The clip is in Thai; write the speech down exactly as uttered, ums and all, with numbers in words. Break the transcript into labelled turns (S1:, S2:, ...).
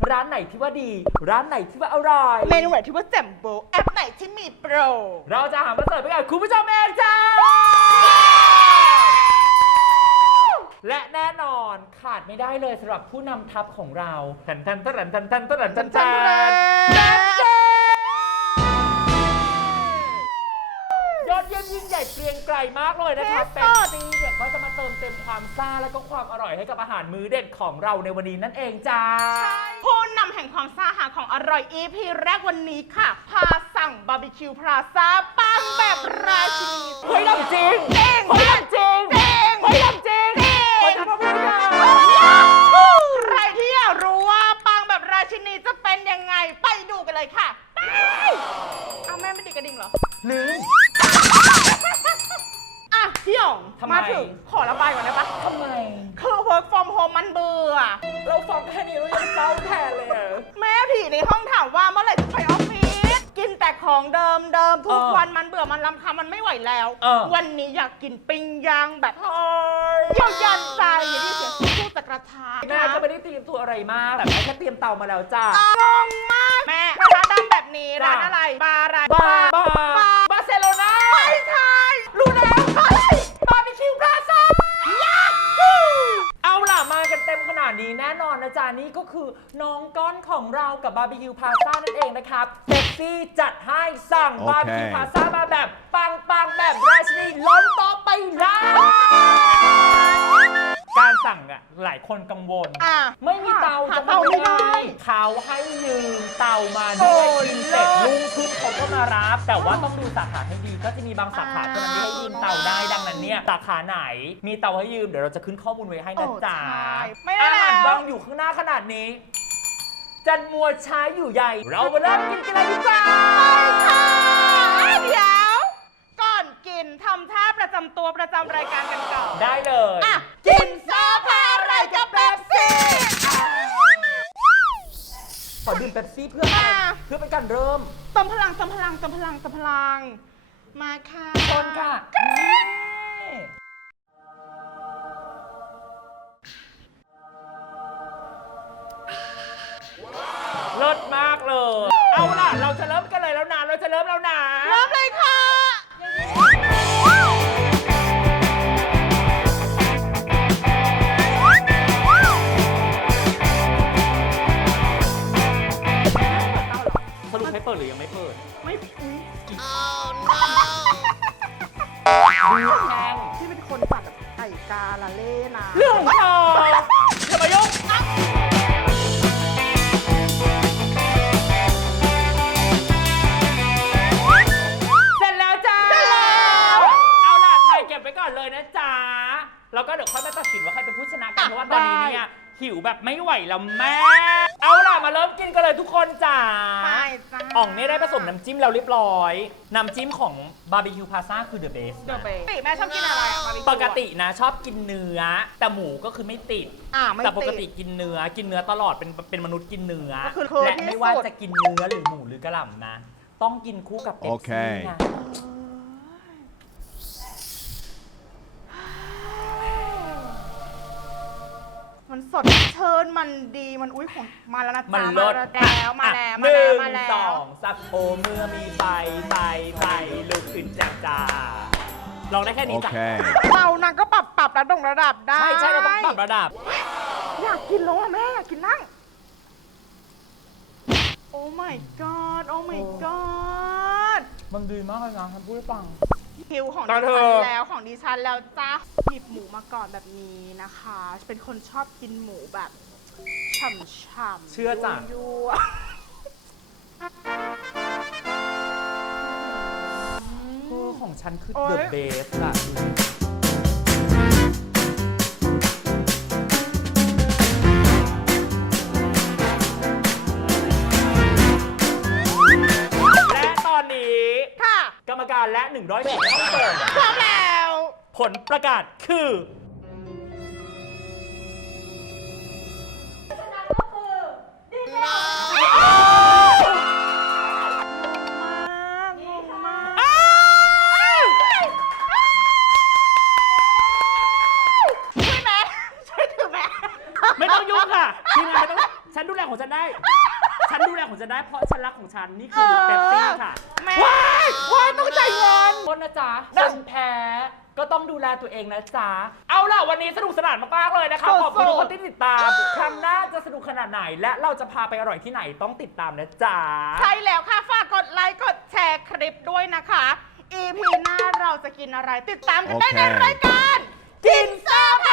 S1: ร้านไหนที่ว่าดีร้านไหนที่ว่าอร่อย
S2: เมนูไหนที่ว่าแจ่มโบแอปไหนที่มีโปร
S1: เราจะหามาเสิร์ฟให้กับคุณผู้ชมเองจ้าและแน่นอนขาดไม่ได้เลยสำหรับผู้นำทัพของเราทันทันทันทันทันทันทันทันทันยอดเยี่ยมยิ่งใหญ่เกรียงไกรมากเลยนะคะเป็นตีเดี๋ยวเขาจะมาเติมเต็มความซ่าและก็ความอร่อยให้กับอาหารมื้อเด็ดของเราในวันนี้นั่นเองจ้า
S2: ผู้นำแห่งความซ่าหาของอร่อย อี พี แรกวันนี้ค่ะพาสั่งบาร์บีคิวพลาซ่าปังแบบราชินี
S1: เฮ้ยทำจริง
S2: จริง
S1: เฮ้ยทำจริง
S2: จริง
S1: เฮ้ยทำจริงคนทำมาพูด
S2: ใครที่อยากรู้ว่าปังแบบราชินีจะเป็นยังไงไปดูกันเลยค่ะไปเอาแม่ไม่ติดกระดิ่งเหรอ
S1: ลืม
S2: อ่ะพี่หยองมาถึงขอระบายก่อนได้ปะ
S1: ทำไม
S2: คือ work from home มันเบื่อ
S1: เราฟังแค่นี้เรายังเศร้าแทนเลยอะ
S2: แม่ผีในห้องถามว่าเมื่อไหร่จะไปออฟฟิศกินแต่ของเดิมเดิมทุกวันมันเบื่อมันรำคาญมันไม่ไหวแล้ววันนี้อยากกินปิ้งย่างแบบเยี่ยวยันใจอย่างที่เสียงพูดจากกระทะ
S1: แม่ก็ไม่ได้เตรียมตัวอะไรมากแต่แม่แค่เตรียมเตามาแล้วจ้าง
S2: งมากแม่ร้านดำแบบนี้ร้านอะไรบาร์อะไร
S1: บาร์บาร์บาร์เซโลนา
S2: ไม่ใช่รู้แล้วใช่
S1: บาร์บีคิวพลาซ่าเอาล่ะมากันเต็มขนาดนี้แน่นอนนะจ๊ะนี่ก็คือน้องก้อนของเรากับบาร์บีคิวพลาซ่านั่นเองนะครับเซ็กซี่จัดให้สั่งบาร์บีคิวพลาซ่ามาแบบปังปังแบบราชินีล้นโต๊ะไปแล้วการสั่งอ่ะหลายคนกังวลไม่มีเตาจะ
S2: เตาไม่ได้
S1: เขาให้ยืมเตามาด้วยกินเสร็จรุ่งขึ้นเขาก็มารับแต่ว่าต้องดูสาขาให้ดีก็จะมีบางสาขาเท่านั้นที่ให้ยืมเตาได้ดังนั้นเนี่ยสาขาไหนมีเตาให้ยืมเดี๋ยวเราจะขึ้นข้อมูลไว้ให้นะจ๊ะอาหารวางอยู่ข้างหน้าขนาดนี้จันมัวช้าอยู่ใหญ่เรามาเริ่มกินกันเลยดีกว่า
S2: เดี๋ยวก่อนกินทำท่าประจำตัวประจำรายการกันก่อน
S1: ได้เลย
S2: อ่ะกินซาพาอะไรกับเป๊ปซี่
S1: ขอดื่มเป๊ปซี่เพื่อเพื่อเป็นการเริ่ม
S2: เติมพลังเติมพลังเติมพลังเติมพลังมาค่ะ
S1: ชนค่ะเลิศมากเลยเอาล่ะเราจะเริ่มกันเลยแล้วนะเราจะเริ่มแล้วนะ
S2: เริ่มเลยค่ะ
S1: สรุปให้เปิดหรือยังไม่เปิด
S2: ไม่อุ้ย
S1: ดูแข่ง
S2: ที่เป็นคนจัดแบบไก่กาละเล่นะ
S1: เรื่องของเราอย่ามายุ่งเสร็จแล้วจ้าเสร็จแล้วเอาล่ะถ่ายเก็บไว้ก่อนเลยนะจ๊ะแล้วก็เดี๋ยวค่อยมาตัดสินว่าใครเป็นผู้ชนะกันเพราะว่าตอนนี้เนี่ยหิวแบบไม่ไหวแล้วแม่เอาล่ะมาเริ่มกินกันเลยทุกคนจ้าอ่องนี่ได้ผสมน้ำจิ้มแล้วเรียบร้อยน้ำจิ้มของบาร์บีคิวพาซ่าคือเดอะเบส
S2: เดอะเบสแม่ชอบกินอะไรอ่ะ
S1: ปกตินะชอบกินเนื้อแต่หมูก็คือไม่ติดแต่ปกติกินเนื้อกินเนื้อตลอดเป็นเป็นมนุษย์กินเนื้อและไม่ว่าจะกินเนื้อหรือหมูหรือกระหล่ำนะต้องกินคู่กับเป๊ปซี่นะ
S2: มันสดเชิญมันดีมันอุ้ยของมาแล้วนะจ๊ะ
S1: มันลด
S2: แล้วมาแล้วมา
S1: แล้ว
S2: มาแล้ว
S1: สองสักโอเมื่อมีไฟไฟไฟลุกขึ้นจากจาลองได้แค่นี้จ้ะ
S2: เรานางก็ปรับปรับระดับระดับได้
S1: ใช่ใช่เราต้องปรับระดับ
S2: อยากกินแล้วอ่ะแม่อยากกินนั่งโอ้ my god โอ้ my god
S1: มันดีมากเลยนะท่านผู้ฟัง
S2: คิวของดิฉันแล้วของดิฉันแล้วจ้าหยิบหมูมาก่อนแบบนี้นะคะเป็นคนชอบกินหมูแบบฉ่ำๆ
S1: เชื่อจ้ะของฉันคือ The Best อะและตอนนี้
S2: ค่ะ
S1: กรรมการและหนึ่งร้อยสี่ต้องเปิด
S2: พร้อมแล้ว
S1: ผลประกาศคือไม่ต้องยุ่งค่ะทีมงานไม่ต้องฉันดูแลของฉันได้ฉันดูแลของฉันได้เพราะฉันรักของฉันนี่คือเป๊ปซี่ค่ะ
S2: แม่
S1: ว้ายว้ายต้องจ่ายเงินคนนะจ๊ะคนแพ้ก็ต้องดูแลตัวเองนะจ๊ะเอาล่ะวันนี้สนุกสนานมากๆเลยนะคะขอบคุณทุกคนที่ติดตามครั้งหน้าจะสนุกขนาดไหนและเราจะพาไปอร่อยที่ไหนต้องติดตามนะจ๊ะ
S2: ใช่แล้วค่ะฝากกดไลค์กดแชร์คลิปด้วยนะคะ อี พี หน้าเราจะกินอะไรติดตามกันได้ในรายการกินแซ่บ